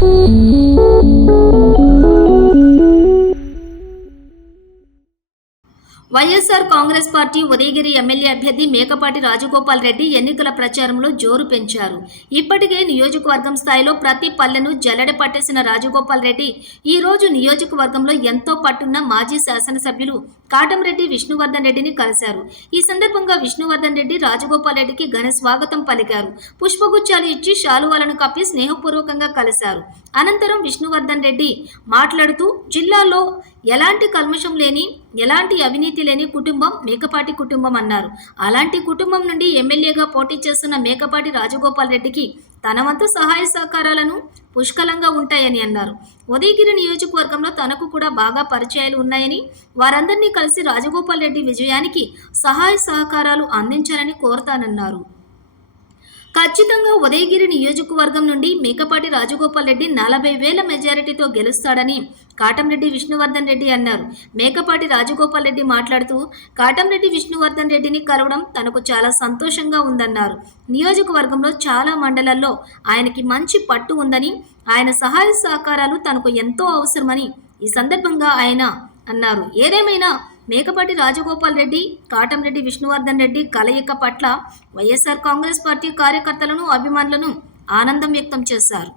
Thank you. YSR Congress party Udayagiri MLA అభ్యర్థి మేకపాటి రాజగోపాల్ రెడ్డి ఎన్నికల ప్రచారంలో జోరు పెంచారు. ఇప్పటికే నియోజకవర్గం స్థాయిలో ప్రతి పల్లెను జల్లెడ పట్టేసిన రాజగోపాల్ రెడ్డి ఈ రోజు నియోజకవర్గంలో ఎంతో పట్టున్న మాజీ శాసనసభ్యులు కాటంరెడ్డి విష్ణువర్ధన్ రెడ్డిని కలిశారు. ఈ సందర్భంగా విష్ణువర్ధన్ రెడ్డి రాజగోపాల్ రెడ్డికి ఘన స్వాగతం పలికారు. పుష్పగుచ్చాలు ఇచ్చి శాలువాలను కప్పి స్నేహపూర్వకంగా కలిశారు. అనంతరం విష్ణువర్ధన్ రెడ్డి మాట్లాడుతూ జిల్లాలో ఎలాంటి కల్మషం లేని ఎలాంటి అవినీతి లేని కుటుంబం మేకపాటి కుటుంబం అన్నారు. అలాంటి కుటుంబం నుండి ఎమ్మెల్యేగా పోటీ చేస్తున్న మేకపాటి రాజగోపాల్ రెడ్డికి తన వంతు సహాయ సహకారాలను పుష్కలంగా ఉంటాయని అన్నారు. ఉదయగిరి నియోజకవర్గంలో తనకు కూడా బాగా పరిచయాలు ఉన్నాయని వారందరినీ కలిసి రాజగోపాల్ రెడ్డి విజయానికి సహాయ సహకారాలు అందించాలని కోరతానన్నారు. ఖచ్చితంగా ఉదయగిరి నియోజకవర్గం నుండి మేకపాటి రాజగోపాల్ రెడ్డి నలభై వేల మెజారిటీతో గెలుస్తాడని కాటంరెడ్డి విష్ణువర్ధన్ రెడ్డి అన్నారు. మేకపాటి రాజగోపాల్ రెడ్డి మాట్లాడుతూ కాటంరెడ్డి విష్ణువర్ధన్ రెడ్డిని కలవడం తనకు చాలా సంతోషంగా ఉందన్నారు. నియోజకవర్గంలో చాలా మండలాల్లో ఆయనకి మంచి పట్టు ఉందని ఆయన సహాయ సహకారాలు తనకు ఎంతో అవసరమని ఈ సందర్భంగా ఆయన అన్నారు. ఏదేమైనా మేకపాటి రాజగోపాల్ రెడ్డి కాటంరెడ్డి విష్ణువర్ధన్ రెడ్డి కలయిక పట్ల వైఎస్ఆర్ కాంగ్రెస్ పార్టీ కార్యకర్తలను అభిమానులను ఆనందం వ్యక్తం చేశారు.